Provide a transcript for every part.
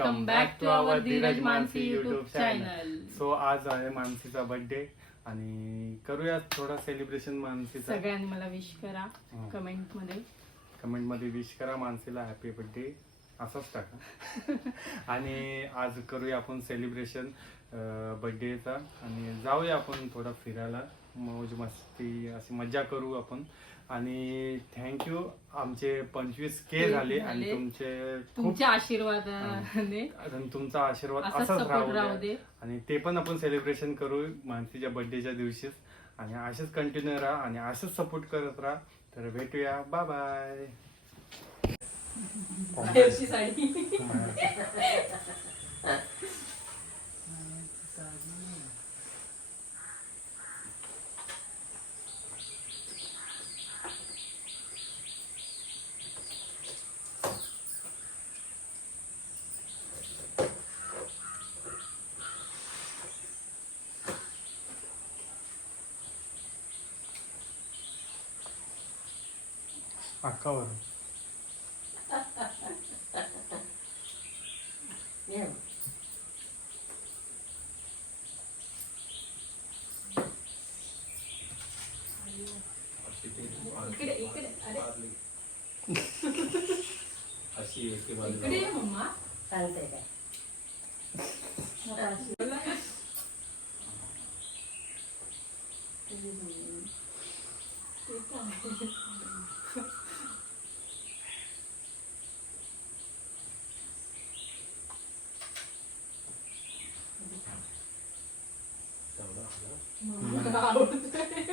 Welcome back to our Dheeraj Mansi YouTube channel. So आज आहे मानसीचा birthday आणि करूया थोडा सेलिब्रेशन मानसीचा. सगळ्यांनी मला विश करा कमेंट मध्ये विश करा मानसीला हॅपी बर्थडे असंच टाका. आणि आज करूया आपण सेलिब्रेशन बर्थडेचा आणि जाऊया आपण थोडा फिरायला, मौज मस्ती अशी मजा करू आपण. आणि थँक्यू, आमचे 25K झाले आणि तुमच्या आशीर्वादाने तुमचा आशीर्वाद असाच राहू दे. आणि ते पण आपण सेलिब्रेशन करू मानसीच्या बर्थडेच्या दिवशीच. आणि असेच कंटिन्यू राहा आणि असंच सपोर्ट करत राहा. तर भेटूया, बाय बाय. अक्कावर इकडे मम्मा चालतंय काय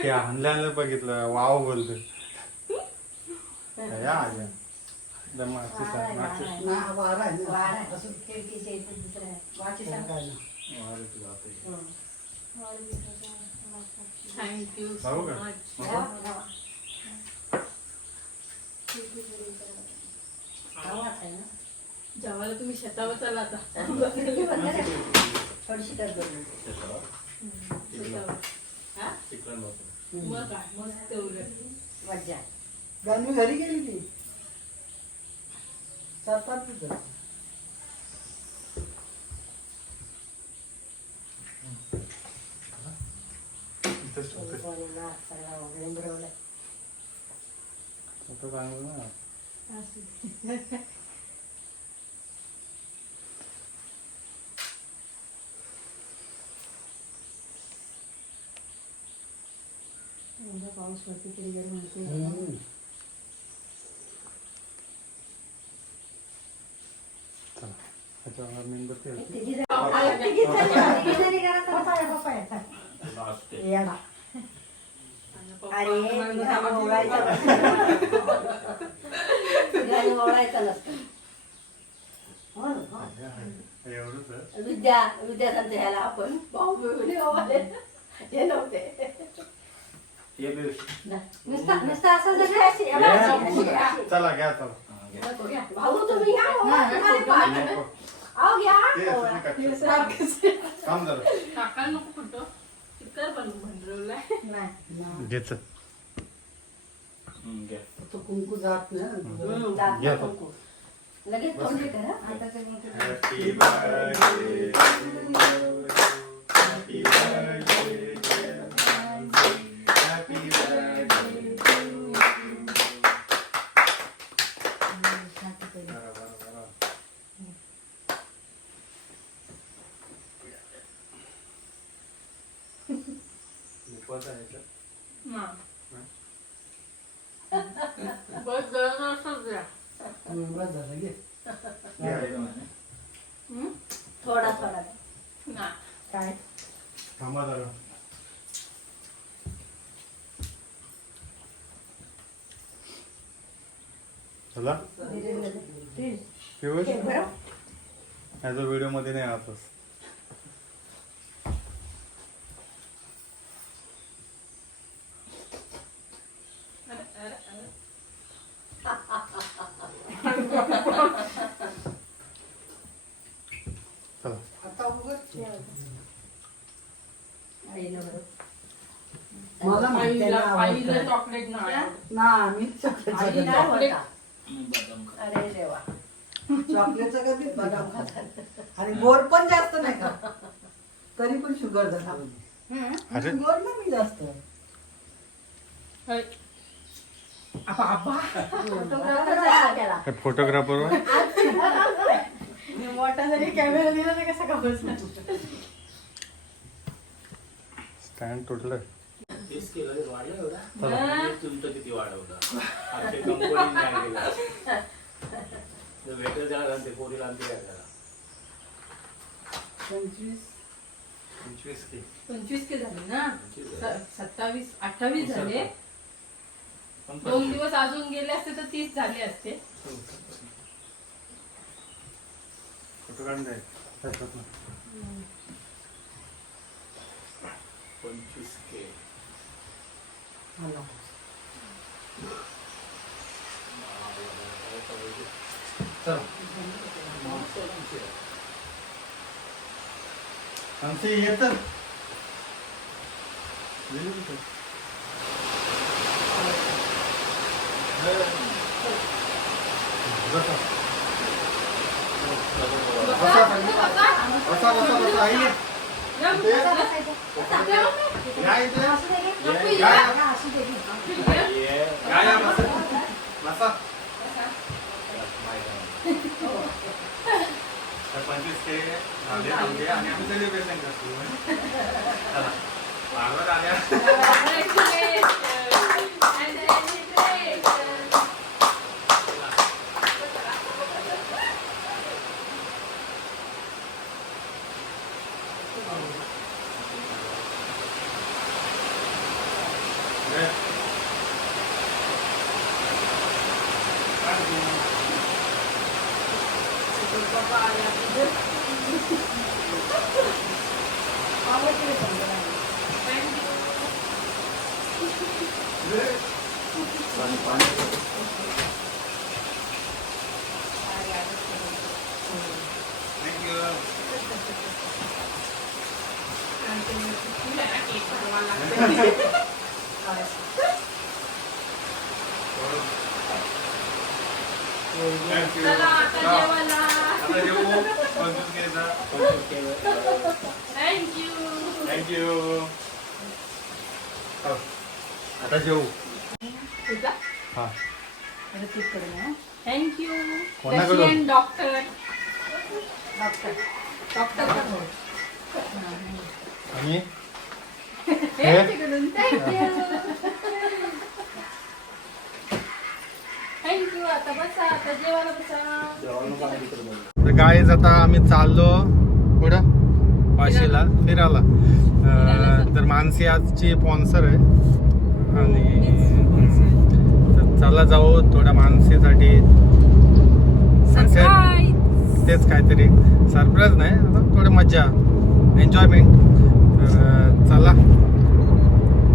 ते आणल्यानं बघितलं, वाव बोलतोय. या आज्या थँक्यू सो मच. जेवायला तुम्ही शेतावर चाला आता. मग काय मस्त मजा. गाणी घरी गेली ती 7-8 दिवस. पाऊस वरती तरी गेलो म्हणते. विद्यार्थ्यांचं ह्याला आपण भाऊ हे नव्हते. नुसतं असं चला घ्या, चला भाऊ तुम्ही काम झालं. काका नको कुठं चिकर पण भंडरवलाय घेच कुंकू जात ना घ्या. लगेच तोंडी करा. Happy birthday to you. Happy birthday dear Nancy. Happy birthday to you. बस गरज असंच द्या. बस झालं घे. थोडा थोडा ना काय थांबा जरा. चला पियुष, ह्याचा व्हिडिओ मध्ये नाही आताच. आता उगाच मला आईला चॉकलेट ना मी चॉकलेट अरे देवा चॉकलेटचं कधी बदाम खात आणि गोड पण जास्त नाही खात तरी पण शुगर झाला अरे गोड ना मी जास्त काय फोटोग्राफर मोठा जरी कॅमेरा दिला तर कसा का बसणार स्टँड तुटलं. तेच केलं ते वाढलं एवढा म्हणजे तुमचं किती वाढवलं आमच्या कंपनी नाही केला वेटर त्याला घालते पोरीला आणते काय त्याला 25 के झाले ना 27 28 झाले 2 दिवस अजून गेले असते तर 30 झाले असते. फोटो काढून द्याय 25K आमचे येतं आणि आम्ही सेलिब्रेशन करतो. आल्या चला आता जेवायला. थँक्यू. आता जेवू. तुझा हा थँक्यू कोणाकडून? रशियन डॉक्टर आणि थँक्यू. आता बसा आता जेवायला बसा. तर गाईज आता आम्ही चाललो कुठं वाशीला फिरायला. तर मानसी आजची स्पॉन्सर आहे आणि तर चला जाऊ थोड्या मानसीसाठी तेच काहीतरी सरप्राईज नाही आता थोडी मज्जा एन्जॉयमेंट. तर चला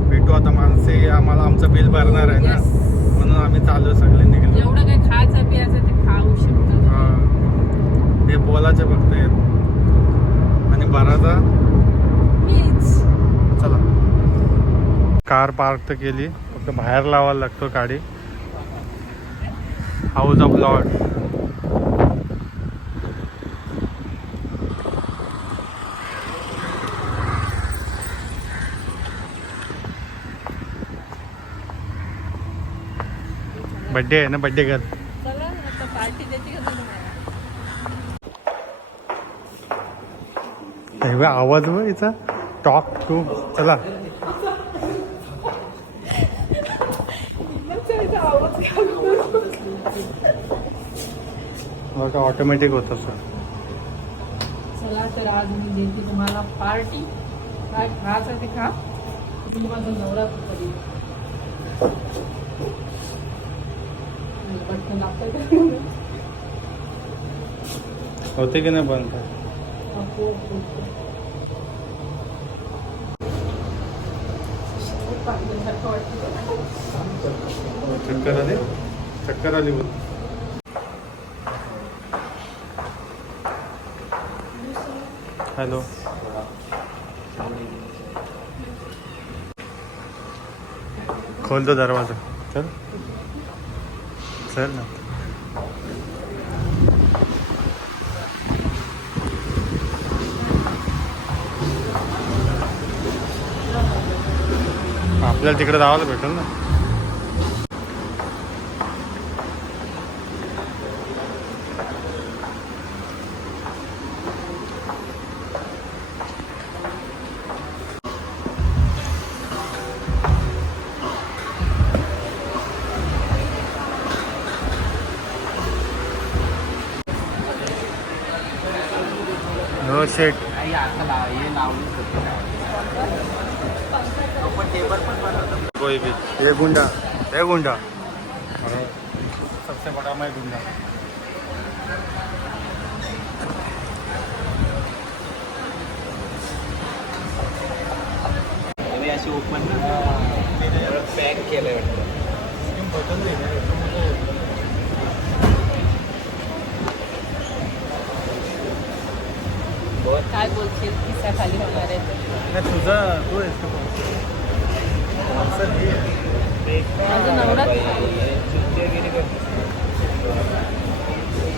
भेटू आता. मानसी आम्हाला आमचं बिल भरणार आहे ना म्हणून आम्ही चालू सगळे निघलो. जेवढं काही खायचं प्यायचं ते खाऊ शकतो. हे बोलायचे फक्त येत आणि भरायचा चला. कार पार्क तर केली फक्त बाहेर लावायला लागतो गाडी. हाऊस ऑफ लॉर्ड बड्डे आहे ना बड्डे कर. चला आता पार्टी द्यायची का तेव्हा आवाज बघ याचा टॉक टू. चला बघा ऑटोमॅटिक होत असं. चला तर आज मी देते तुम्हाला पार्टी. काय खायचं ते खा. तुम्हाला नवरा कधी पटकन लागतं होते की नाही बंद. चक्कर आली चक्कर आली बोल. हॅलो खोल दो दरवाजा. चल चल ना. आपल्याला तिकडे जायला भेटेल ना. हो शेट. कोई भी ये गुंडा सबसे बड़ा मैं गुंडा. अशी ओपन पॅक केलंय काय बोलशील किस्सा खाली होणार आहे तुझा तू आहेस माझं नवराच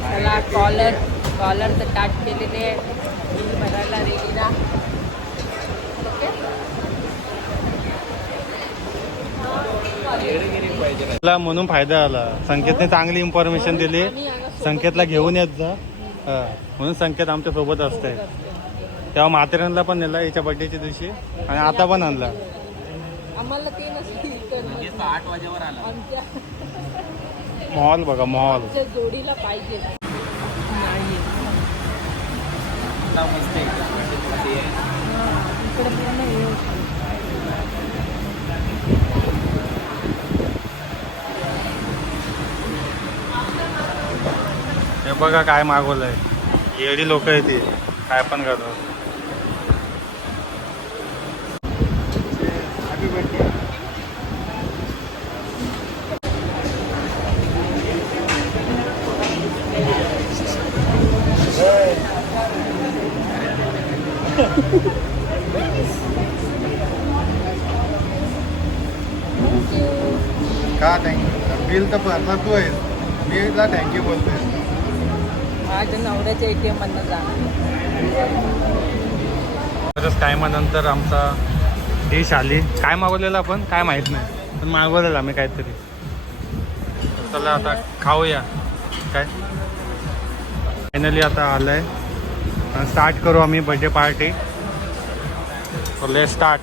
त्याला कॉलरचं ताट केलेले बिल भरायला रेडी राहा. मला म्हणून फायदा झाला. संकेतने चांगली इन्फॉर्मेशन दिली. संकेतला घेऊन येत जा. म्हणून संकेत आमच्या सोबत असते. तेव्हा माथेरानला पण नेला याच्या बर्थडेच्या दिवशी आणि आता पण आणला. आम्हाला ते म्हणजे 8 वाजेवर आला. आमच्या मॉल बघा मॉल. जोडीला पाहिजे नाही मस्त आहे. इकडे पूर्ण हे हे बघा काय मागवलंय. एवढी लोक येते काय पण करतात. का थँक्यू. बिल तर भरला तू आहेस. बिलला थँक्यू बोलतोय. माझ्या नवऱ्याच्या ATM मधनं जाणार. बरंच टायमानंतर आमचा डिश आली. काय मागवलेलं आपण काय माहीत नाही पण मागवलेलं आम्ही काहीतरी. चला आता खाऊया. काय फायनली आता आलं आहे. स्टार्ट करू आम्ही बर्थडे पार्टी. Let start.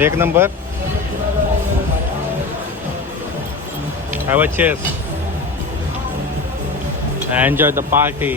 एक number. Have a cheers. Enjoy the party.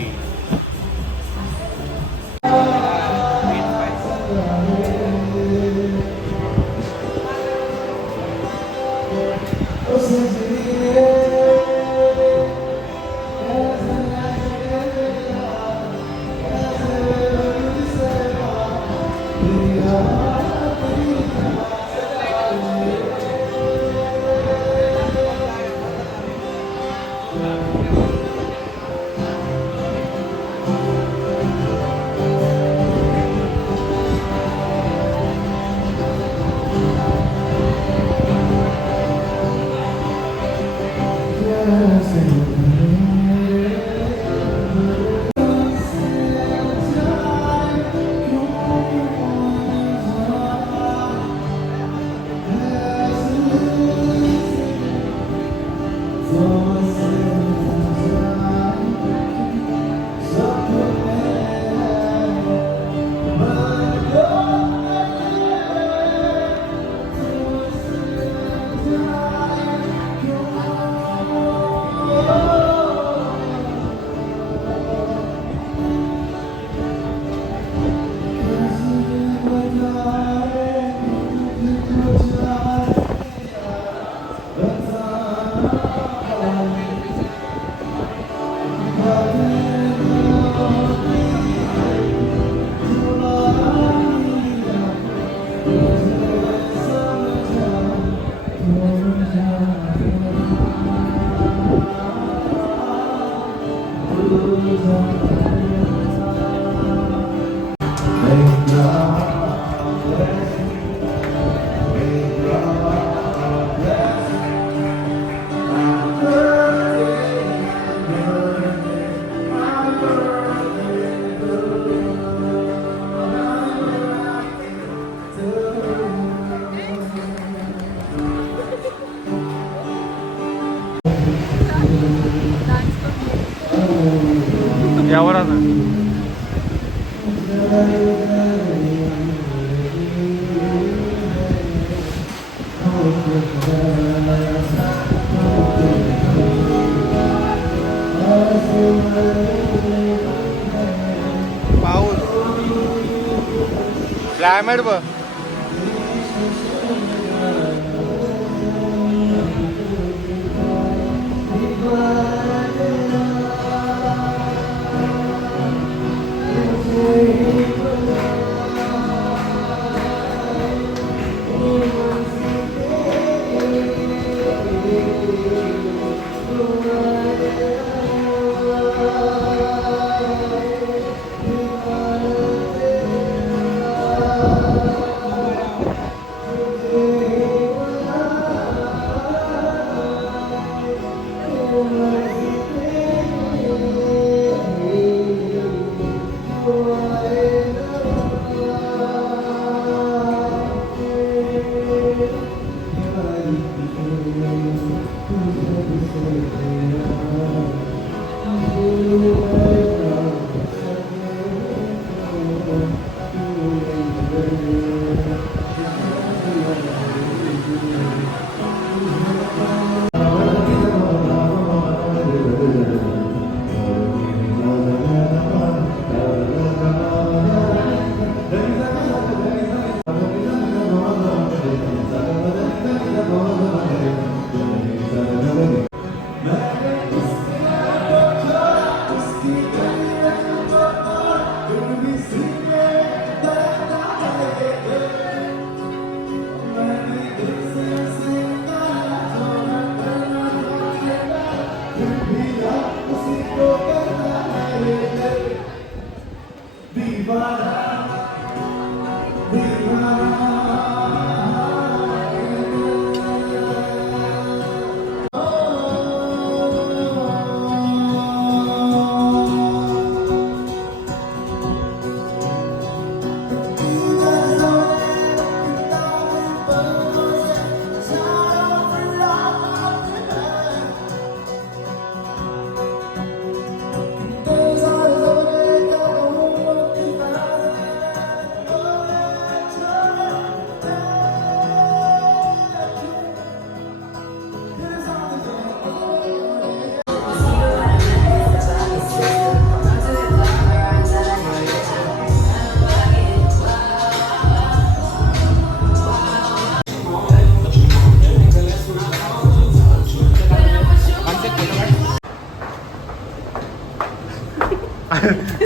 Climate बघ.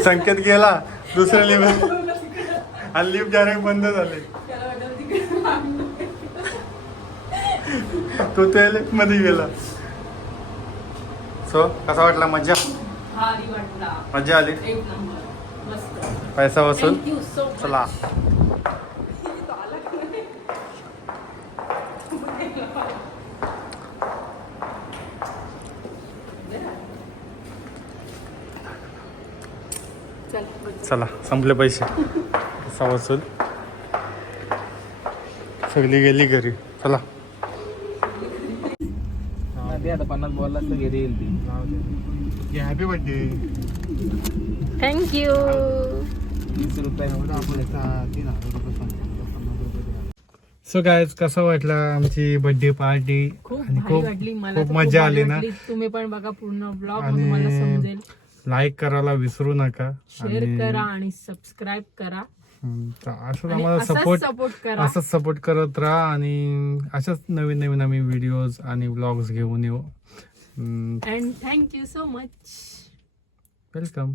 संकेत गेला दुसऱ्या लिफ्ट आणि लिफ्ट डायरेक्ट बंद झाले. तो त्या लिफ्ट मध्ये गेला. सो कसा वाटला? मजा भारी वाटला. मजा आली. एक नंबर मस्त. पैसा वसूल. Thank you so much. चला. चला संपले पैसे. पैसा वसूल. सगळी गेली घरी. चला. आता 50 बॉलला तर घरी येईल ती. Happy birthday. थँक्यू. 20 रुपये सो गायज कसं वाटलं आमची बर्थडे पार्टी? खूप आणि भारी वाटली. मला खूप तर मजा भारी आली ना. वाटली. तुम्ही पण बघा पूर्ण ब्लॉग आणि तुम्हाला समजेल. लाईक करायला विसरू नका. शेअर करा आणि सबस्क्राईब करा. तर असंच आणि आम्हाला असाच सपोर्ट सपोर्ट करा. असंच सपोर्ट करत राहा आणि अशाच नवीन नवीन आम्ही व्हिडिओज आणि व्लॉग्स घेऊन येऊ. And thank you so much. Welcome.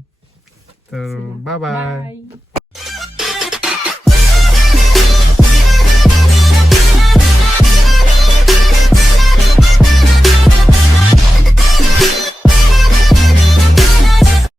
तर बाय बाय. बाय.